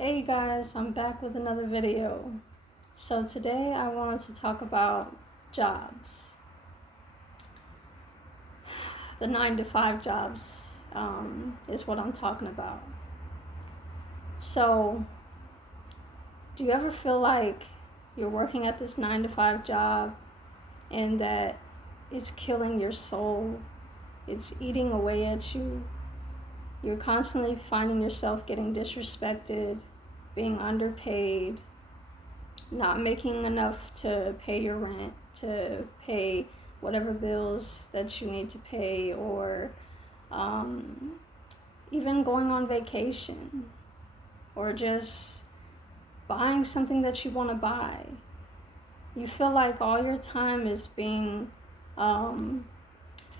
Hey guys, I'm back with another video. So today I wanted to talk about jobs. The 9 to 5 jobs is what I'm talking about. So, do you ever feel like you're working at this 9 to 5 job and that it's killing your soul? It's eating away at you. You're constantly finding yourself getting disrespected, being underpaid, not making enough to pay your rent, to pay whatever bills that you need to pay, or even going on vacation, or just buying something that you want to buy. You feel like all your time is being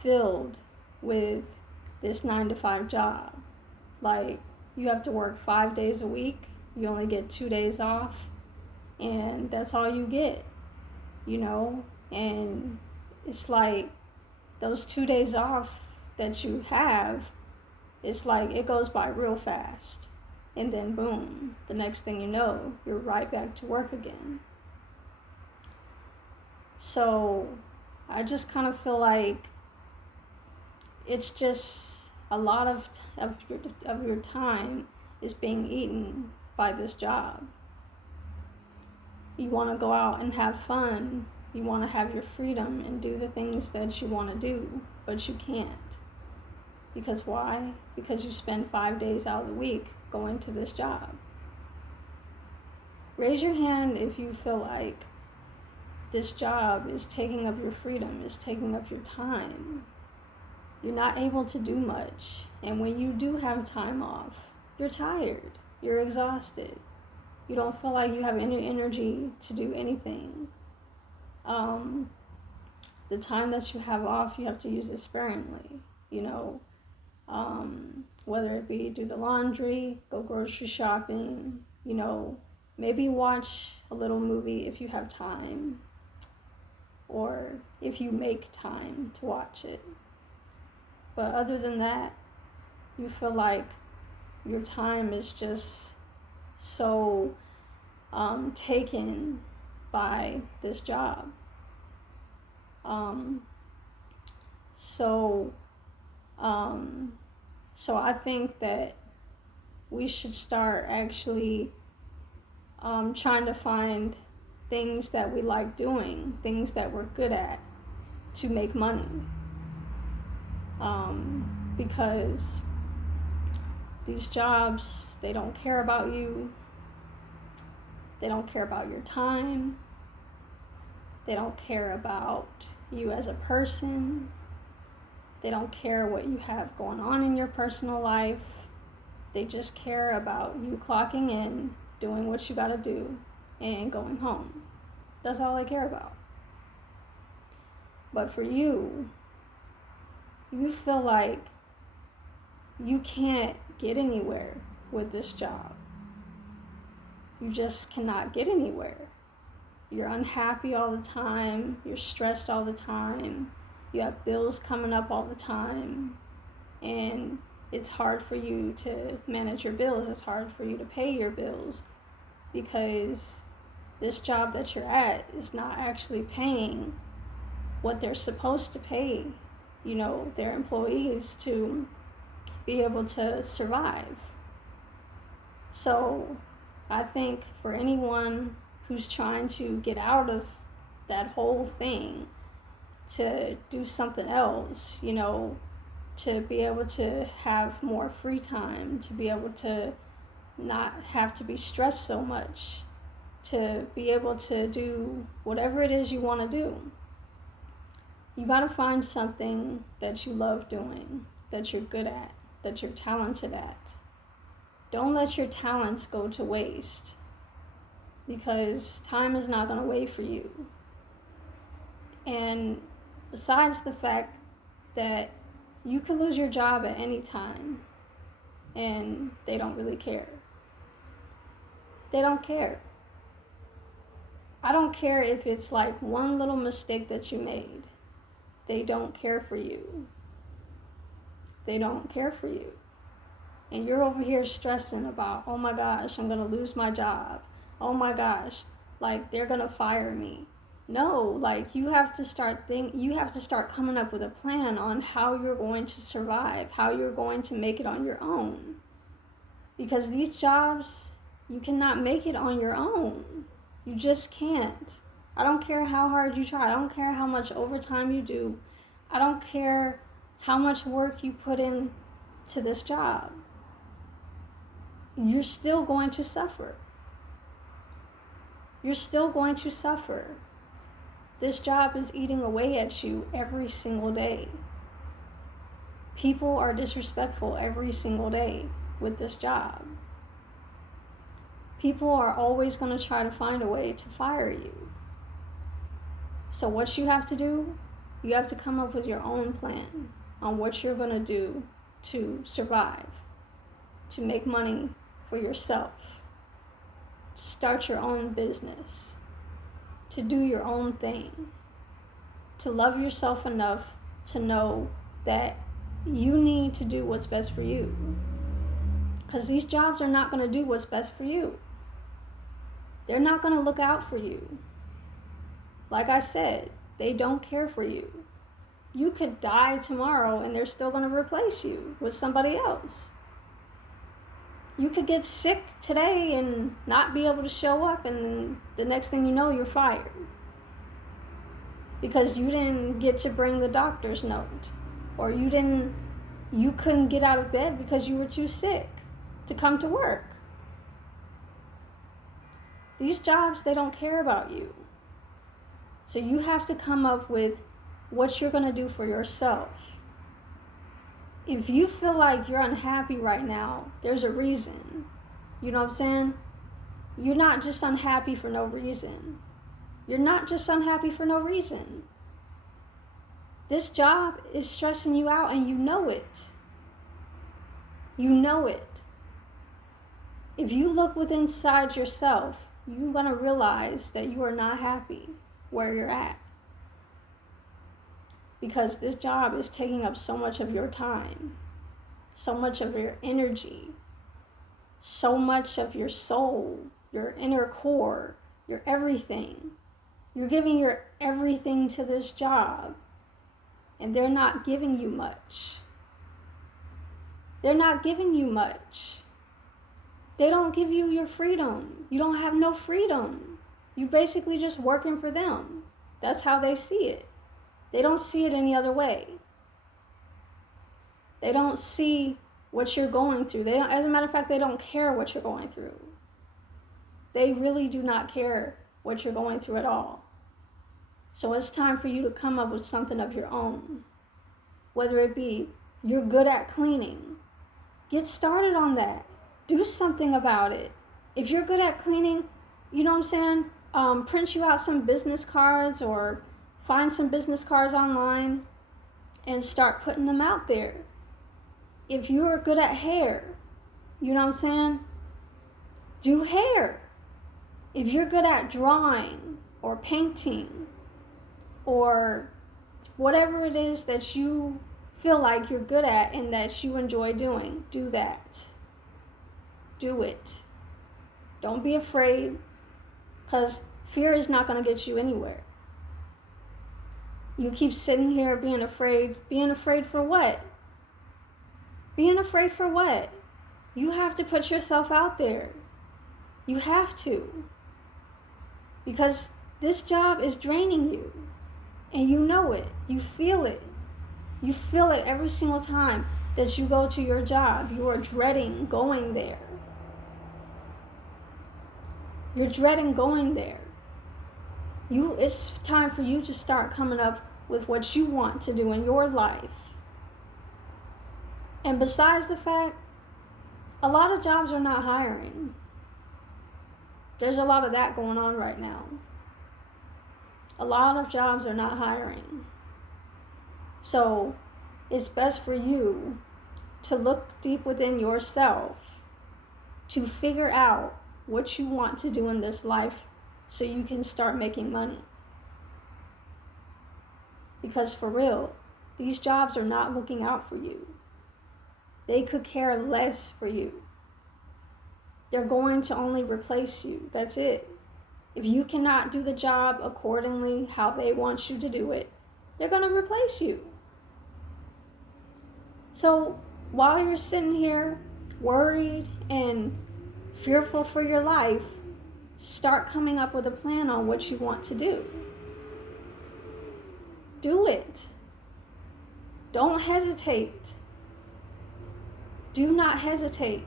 filled with this 9 to 5 job. Like, you have to work 5 days a week, you only get 2 days off, and that's all you get, and it's like those 2 days off that you have, it's like it goes by real fast, and then boom, the next thing you know, you're right back to work again. So I just kind of feel like it's just a lot of your time is being eaten by this job. You want to go out and have fun. You want to have your freedom and do the things that you want to do, but you can't. Because why? Because you spend 5 days out of the week going to this job. Raise your hand if you feel like this job is taking up your freedom, is taking up your time. You're not able to do much. And when you do have time off, you're tired. You're exhausted. You don't feel like you have any energy to do anything. The time that you have off, you have to use it sparingly, whether it be do the laundry, go grocery shopping, maybe watch a little movie if you have time, or if you make time to watch it. But other than that, you feel like your time is just so taken by this job. So I think that we should start actually trying to find things that we like doing, things that we're good at, to make money. Because these jobs, they don't care about you. They don't care about your time. They don't care about you as a person. They don't care what you have going on in your personal life. They just care about you clocking in, doing what you gotta do, and going home. That's all they care about. But for you, you feel like you can't get anywhere with this job. You just cannot get anywhere. You're unhappy all the time. You're stressed all the time. You have bills coming up all the time. And it's hard for you to manage your bills. It's hard for you to pay your bills because this job that you're at is not actually paying what they're supposed to pay, their employees to be able to survive. So I think for anyone who's trying to get out of that whole thing, to do something else, to be able to have more free time, to be able to not have to be stressed so much, to be able to do whatever it is you want to do. You got to find something that you love doing, that you're good at, that you're talented at. Don't let your talents go to waste, because time is not going to wait for you. And besides the fact that you could lose your job at any time and they don't really care. They don't care. I don't care if it's like one little mistake that you made. They don't care for you. They don't care for you. And you're over here stressing about, oh my gosh, I'm going to lose my job. Oh my gosh, like they're going to fire me. No, like you have to start coming up with a plan on how you're going to survive, how you're going to make it on your own. Because these jobs, you cannot make it on your own. You just can't. I don't care how hard you try. I don't care how much overtime you do. I don't care how much work you put in to this job. You're still going to suffer. You're still going to suffer. This job is eating away at you every single day. People are disrespectful every single day with this job. People are always going to try to find a way to fire you. So what you have to do, you have to come up with your own plan on what you're going to do to survive, to make money for yourself, to start your own business, to do your own thing, to love yourself enough to know that you need to do what's best for you. Because these jobs are not going to do what's best for you. They're not going to look out for you. Like I said, they don't care for you. You could die tomorrow and they're still going to replace you with somebody else. You could get sick today and not be able to show up, and then the next thing you know, you're fired. Because you didn't get to bring the doctor's note, or you couldn't get out of bed because you were too sick to come to work. These jobs, they don't care about you. So you have to come up with what you're going to do for yourself. If you feel like you're unhappy right now, there's a reason. You know what I'm saying? You're not just unhappy for no reason. You're not just unhappy for no reason. This job is stressing you out and you know it. You know it. If you look within inside yourself, you're going to realize that you are not happy where you're at. Because this job is taking up so much of your time, so much of your energy, so much of your soul, your inner core, your everything. You're giving your everything to this job, and they're not giving you much. They're not giving you much. They don't give you your freedom. You don't have no freedom. You're basically just working for them. That's how they see it. They don't see it any other way. They don't see what you're going through. As a matter of fact, they don't care what you're going through. They really do not care what you're going through at all. So it's time for you to come up with something of your own. Whether it be you're good at cleaning, get started on that. Do something about it. If you're good at cleaning, you know what I'm saying? Print you out some business cards or find some business cards online and start putting them out there. If you're good at hair, you know what I'm saying? Do hair. If you're good at drawing or painting or whatever it is that you feel like you're good at and that you enjoy doing, do that. Do it. Don't be afraid, because fear is not going to get you anywhere. You keep sitting here being afraid. Being afraid for what? Being afraid for what? You have to put yourself out there. You have to. Because this job is draining you. And you know it. You feel it. You feel it every single time that you go to your job. You are dreading going there. You're dreading going there. It's time for you to start coming up with what you want to do in your life. And besides the fact, a lot of jobs are not hiring. There's a lot of that going on right now. A lot of jobs are not hiring. So it's best for you to look deep within yourself to figure out what you want to do in this life so you can start making money. Because for real, these jobs are not looking out for you. They could care less for you. They're going to only replace you. That's it. If you cannot do the job accordingly how they want you to do it, they're going to replace you. So while you're sitting here worried and fearful for your life, start coming up with a plan on what you want to do. Do it. Don't hesitate. Do not hesitate.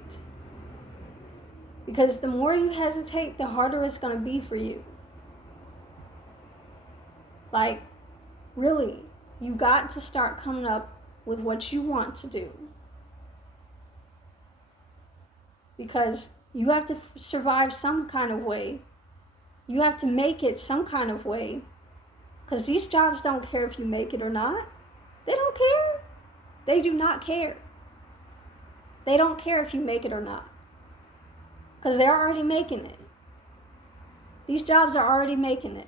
Because the more you hesitate, the harder it's going to be for you. Like, really, you got to start coming up with what you want to do. Because you have to survive some kind of way. You have to make it some kind of way. Because these jobs don't care if you make it or not. They don't care. They do not care. They don't care if you make it or not. Because they're already making it. These jobs are already making it.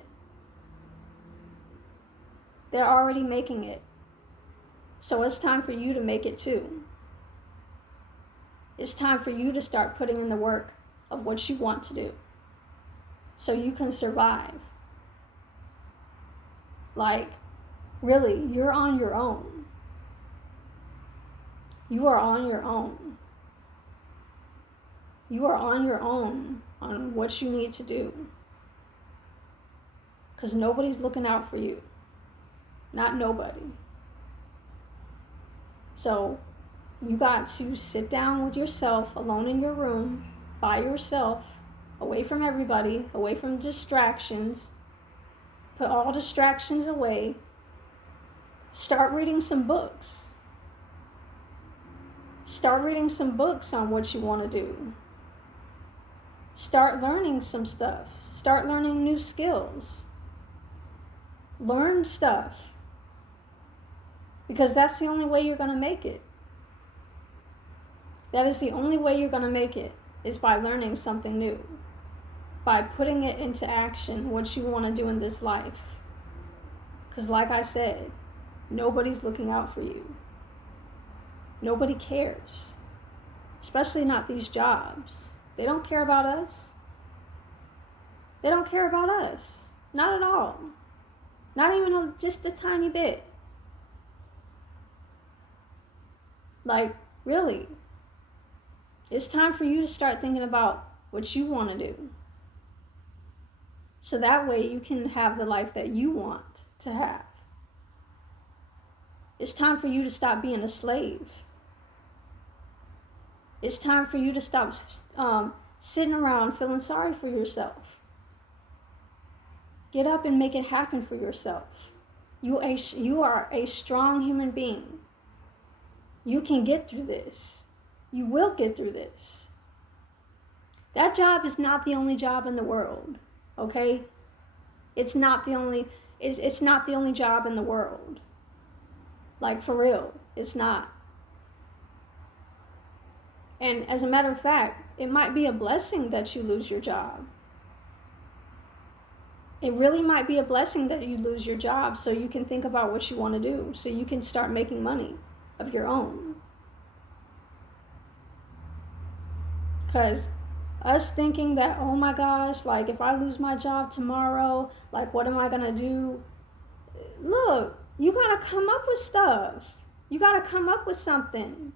They're already making it. So it's time for you to make it too. It's time for you to start putting in the work of what you want to do so you can survive. Like, really, you're on your own. You are on your own. You are on your own on what you need to do. Because nobody's looking out for you. Not nobody. So you got to sit down with yourself, alone in your room, by yourself, away from everybody, away from distractions. Put all distractions away. Start reading some books. Start reading some books on what you want to do. Start learning some stuff. Start learning new skills. Learn stuff. Because that's the only way you're going to make it. That is the only way you're going to make it, is by learning something new. By putting it into action, what you want to do in this life. Because like I said, nobody's looking out for you. Nobody cares. Especially not these jobs. They don't care about us. They don't care about us. Not at all. Not even just a tiny bit. Like, really. It's time for you to start thinking about what you want to do. So that way you can have the life that you want to have. It's time for you to stop being a slave. It's time for you to stop sitting around feeling sorry for yourself. Get up and make it happen for yourself. You are a strong human being. You can get through this. You will get through this. That job is not the only job in the world, okay? It's not the only job in the world. Like, for real, it's not. And as a matter of fact, it might be a blessing that you lose your job. It really might be a blessing that you lose your job so you can think about what you want to do, so you can start making money of your own. Because us thinking that, oh my gosh, like if I lose my job tomorrow, like what am I going to do? Look, you got to come up with stuff. You got to come up with something.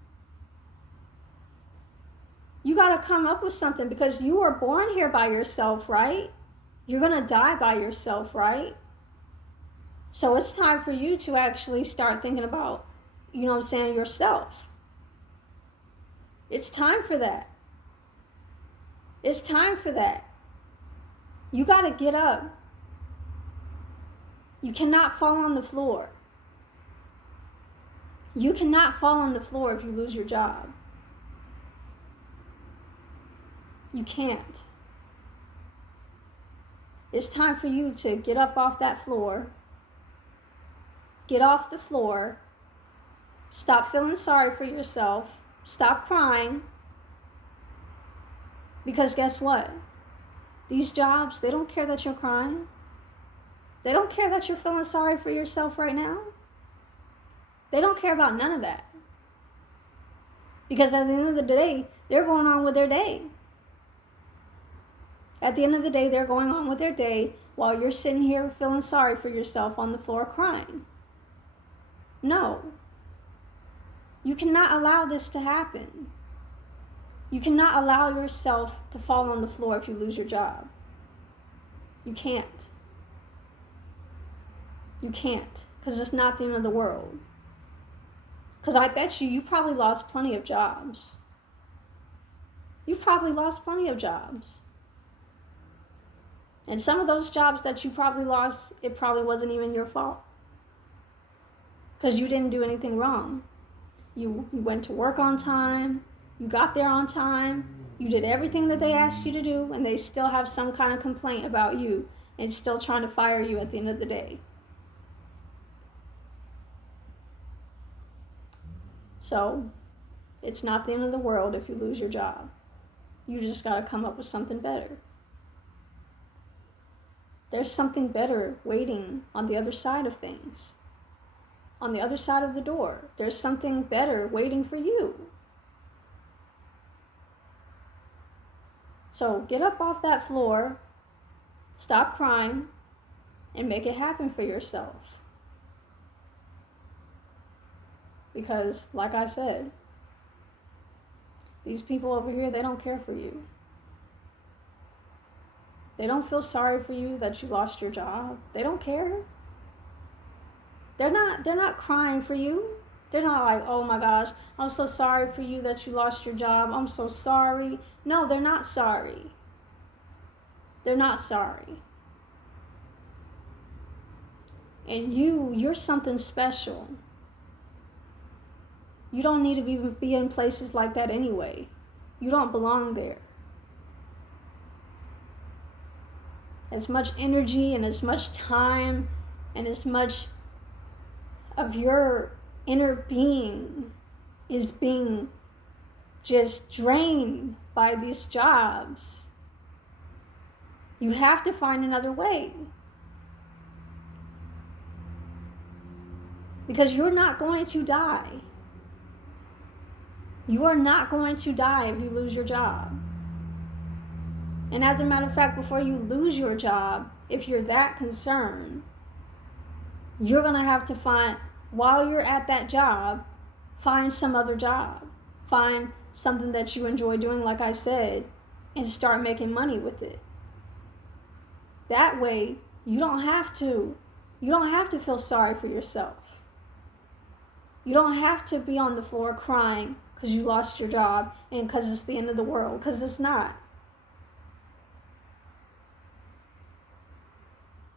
You got to come up with something because you were born here by yourself, right? You're going to die by yourself, right? So it's time for you to actually start thinking about, you know what I'm saying, yourself. It's time for that. It's time for that. You got to get up. You cannot fall on the floor. You cannot fall on the floor if you lose your job. You can't. It's time for you to get up off that floor. Get off the floor. Stop feeling sorry for yourself. Stop crying. Because guess what? These jobs, they don't care that you're crying. They don't care that you're feeling sorry for yourself right now. They don't care about none of that. Because at the end of the day, they're going on with their day. At the end of the day, they're going on with their day while you're sitting here feeling sorry for yourself on the floor crying. No. You cannot allow this to happen. You cannot allow yourself to fall on the floor if you lose your job. You can't. You can't, because it's not the end of the world. Because I bet you've probably lost plenty of jobs. You've probably lost plenty of jobs. And some of those jobs that you probably lost, it probably wasn't even your fault. Because you didn't do anything wrong. You went to work on time. You got there on time. You did everything that they asked you to do, and they still have some kind of complaint about you and still trying to fire you at the end of the day. So, it's not the end of the world if you lose your job. You just got to come up with something better. There's something better waiting on the other side of things. On the other side of the door. There's something better waiting for you. So get up off that floor, stop crying, and make it happen for yourself. Because, like I said, these people over here, they don't care for you. They don't feel sorry for you that you lost your job. They don't care. They're not crying for you. They're not like, oh my gosh, I'm so sorry for you that you lost your job. I'm so sorry. No, they're not sorry. They're not sorry. And you're something special. You don't need to be in places like that anyway. You don't belong there. As much energy and as much time and as much of your inner being is being just drained by these jobs. You have to find another way. Because you're not going to die. You are not going to die if you lose your job. And as a matter of fact, before you lose your job, if you're that concerned, you're going to have to find, while you're at that job, find some other job. Find something that you enjoy doing, like I said, and start making money with it. That way, you don't have to feel sorry for yourself. You don't have to be on the floor crying because you lost your job and because it's the end of the world, because it's not.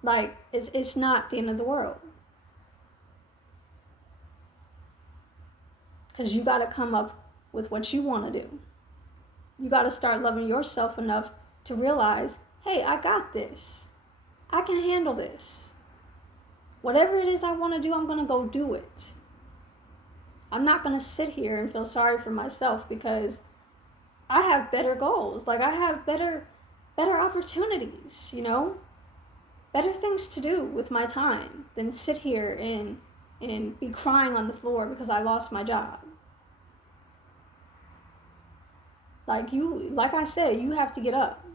Like, it's not the end of the world. Because you got to come up with what you want to do. You got to start loving yourself enough to realize, hey, I got this. I can handle this. Whatever it is I want to do, I'm going to go do it. I'm not going to sit here and feel sorry for myself because I have better goals. Like, I have better opportunities, you know? Better things to do with my time than sit here and be crying on the floor because I lost my job. Like I said, you have to get up.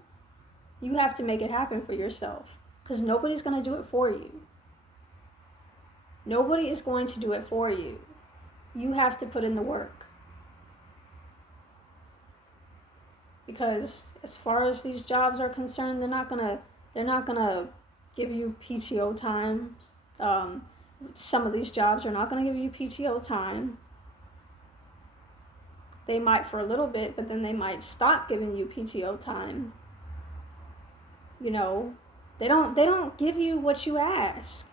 You have to make it happen for yourself because nobody's going to do it for you. Nobody is going to do it for you. You have to put in the work. Because as far as these jobs are concerned, they're not gonna give you PTO time. Some of these jobs are not going to give you PTO time. They might for a little bit, but then they might stop giving you PTO time. You know, they don't give you what you ask.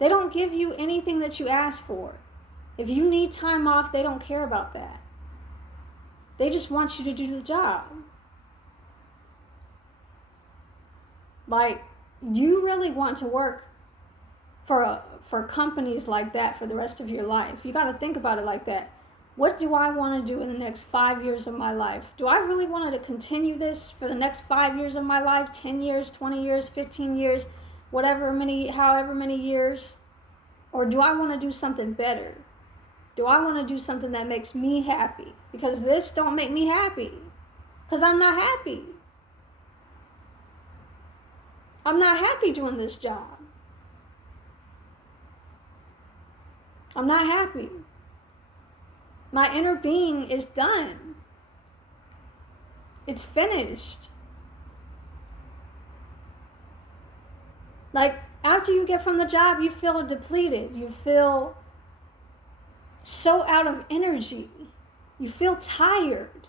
They don't give you anything that you ask for. If you need time off, they don't care about that. They just want you to do the job. Like, you really want to work for companies like that for the rest of your life. You got to think about it like that. What do I want to do in the next 5 years of my life? Do I really want to continue this for the next 5 years of my life, 10 years, 20 years, 15 years, however many years? Or do I want to do something better? Do I want to do something that makes me happy? Because this don't make me happy. Because I'm not happy. I'm not happy doing this job. I'm not happy. My inner being is done. It's finished. Like, after you get from the job, you feel depleted. You feel so out of energy. You feel tired.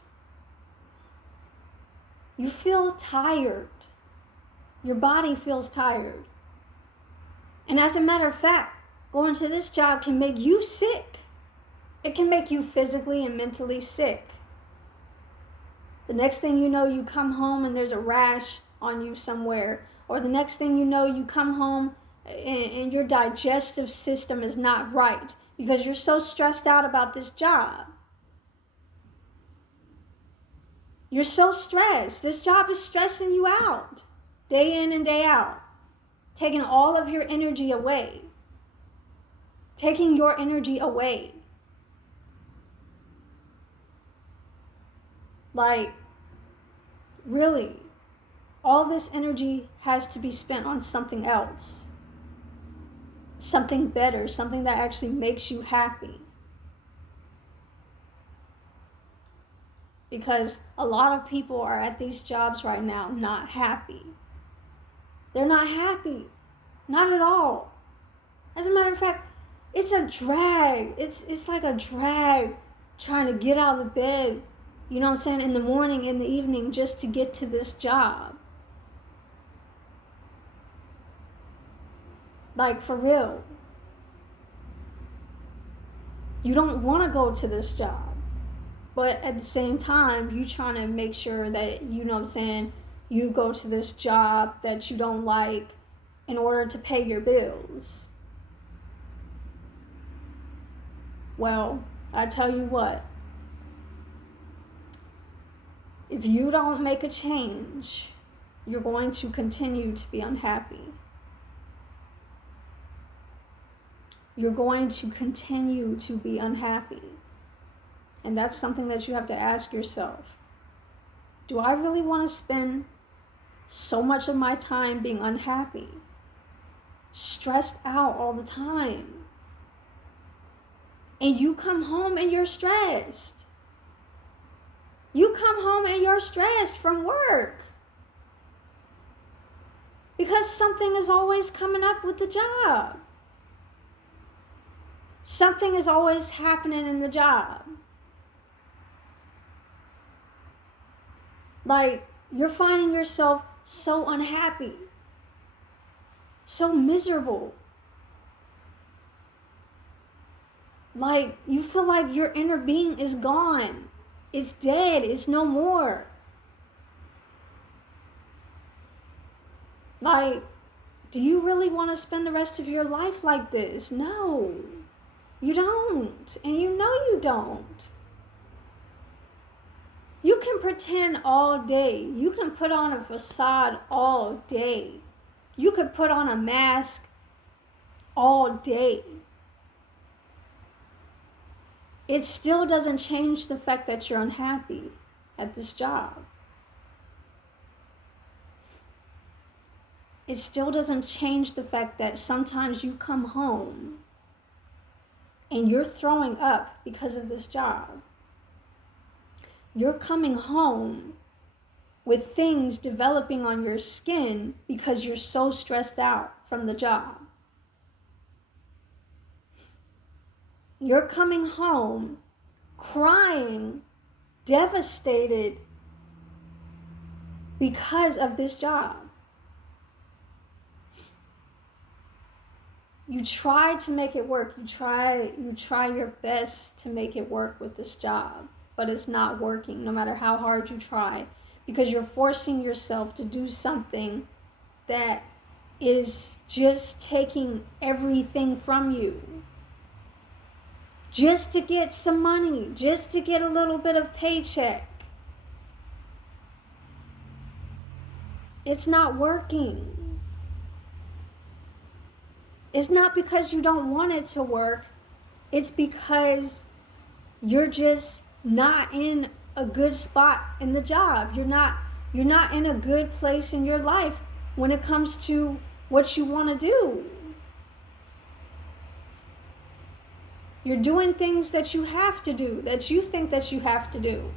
You feel tired. Your body feels tired. And as a matter of fact, going to this job can make you sick. It can make you physically and mentally sick. The next thing you know, you come home and there's a rash on you somewhere. Or the next thing you know, you come home and your digestive system is not right because you're so stressed out about this job. You're so stressed. This job is stressing you out day in and day out, taking all of your energy away. Taking your energy away. Like, really, all this energy has to be spent on something else. Something better, something that actually makes you happy. Because a lot of people are at these jobs right now not happy. They're not happy. Not at all. As a matter of fact, it's a drag. It's like a drag trying to get out of the bed, you know what I'm saying, in the morning, in the evening, just to get to this job. Like, for real. You don't want to go to this job. But at the same time, you trying to make sure that, you know what I'm saying, you go to this job that you don't like in order to pay your bills. Well, I tell you what. If you don't make a change, you're going to continue to be unhappy. You're going to continue to be unhappy. And that's something that you have to ask yourself. Do I really want to spend so much of my time being unhappy? Stressed out all the time? And you come home and you're stressed. You come home and you're stressed from work. Because something is always coming up with the job. Something is always happening in the job. Like, you're finding yourself so unhappy. So miserable. Like, you feel like your inner being is gone. It's dead. It's no more. Like, do you really want to spend the rest of your life like this? No, you don't. And you know you don't. You can pretend all day. You can put on a facade all day. You could put on a mask all day. It still doesn't change the fact that you're unhappy at this job. It still doesn't change the fact that sometimes you come home and you're throwing up because of this job. You're coming home with things developing on your skin because you're so stressed out from the job. You're coming home crying, devastated because of this job. You try to make it work. You try your best to make it work with this job, but it's not working no matter how hard you try, because you're forcing yourself to do something that is just taking everything from you. Just to get some money, just to get a little bit of paycheck. It's not working. It's not because you don't want it to work. It's because you're just not in a good spot in the job. You're not in a good place in your life when it comes to what you want to do. You're doing things that you have to do, that you think that you have to do.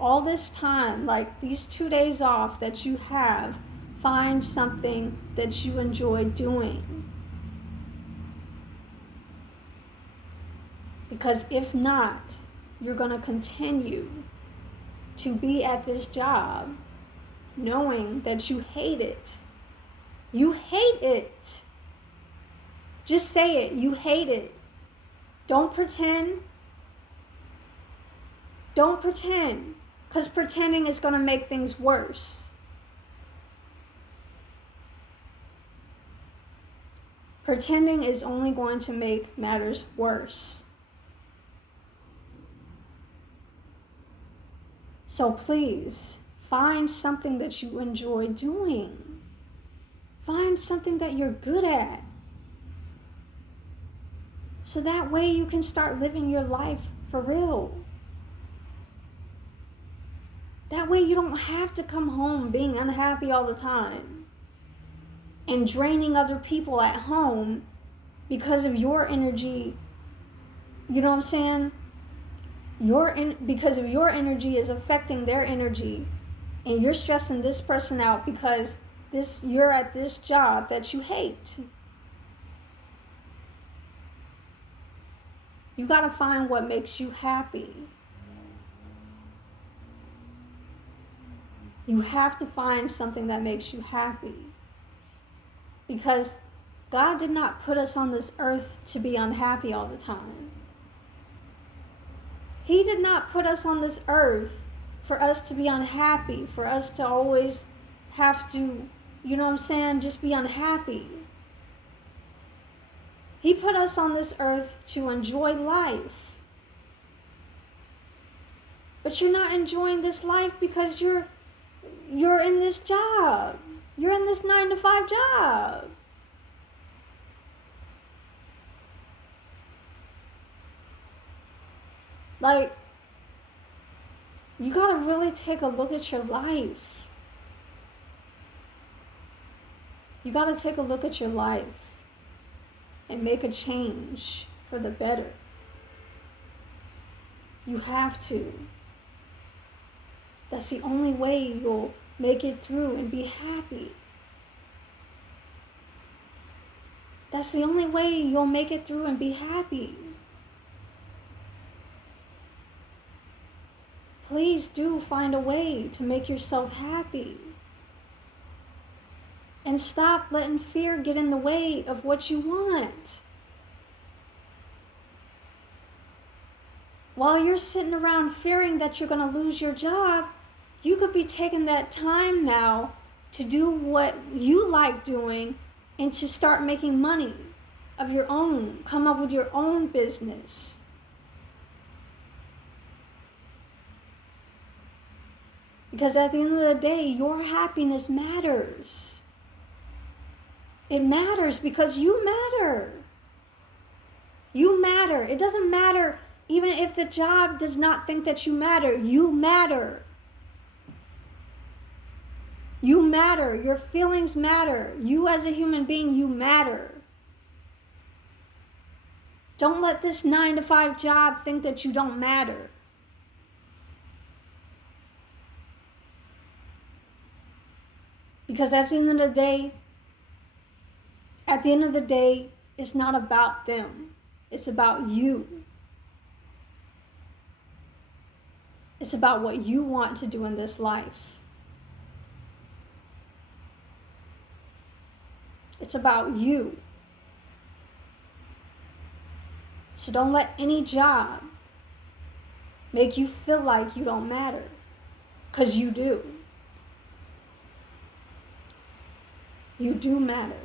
All this time, like these 2 days off that you have, find something that you enjoy doing. Because if not, you're going to continue to be at this job knowing that you hate it. You hate it. Just say it. You hate it. Don't pretend. Don't pretend. Because pretending is going to make things worse. Pretending is only going to make matters worse. So please, find something that you enjoy doing. Find something that you're good at. So that way you can start living your life for real. That way you don't have to come home being unhappy all the time and draining other people at home because of your energy. You know what I'm saying? Because of your energy is affecting their energy, and you're stressing this person out because you're at this job that you hate. You got to find what makes you happy. You have to find something that makes you happy. Because God did not put us on this earth to be unhappy all the time. He did not put us on this earth for us to be unhappy, for us to always have to, you know what I'm saying, just be unhappy. He put us on this earth to enjoy life. But you're not enjoying this life because you're in this job. You're in this 9-to-5 job. Like, you gotta really take a look at your life. You gotta take a look at your life and make a change for the better. You have to. That's the only way you'll make it through and be happy. That's the only way you'll make it through and be happy. Please do find a way to make yourself happy. And stop letting fear get in the way of what you want. While you're sitting around fearing that you're going to lose your job, you could be taking that time now to do what you like doing and to start making money of your own. Come up with your own business. Because at the end of the day, your happiness matters. It matters because you matter. You matter. It doesn't matter even if the job does not think that you matter. You matter. You matter. Your feelings matter. You as a human being, you matter. Don't let this 9-to-5 job think that you don't matter. Because at the end of the day, it's not about them. It's about you. It's about what you want to do in this life. It's about you. So don't let any job make you feel like you don't matter. Because you do. You do matter.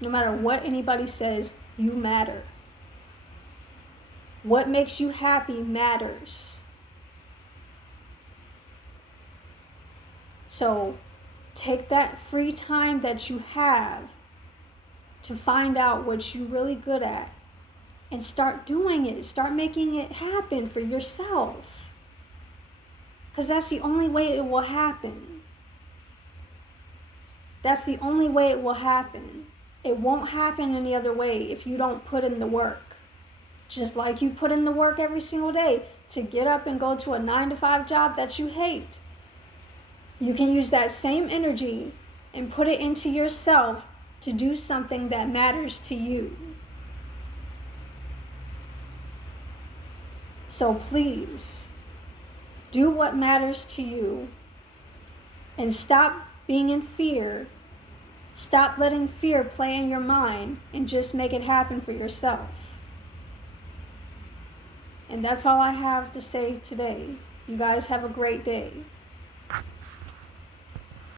No matter what anybody says, you matter. What makes you happy matters. So Take that free time that you have to find out what you're really good at and start doing it. Start making it happen for yourself. Because that's the only way it will happen. That's the only way it will happen. It won't happen any other way if you don't put in the work. Just like you put in the work every single day to get up and go to a 9-to-5 job that you hate. You can use that same energy and put it into yourself to do something that matters to you. So please, do what matters to you and stop being in fear. Stop letting fear play in your mind and just make it happen for yourself. And that's all I have to say today. You guys have a great day.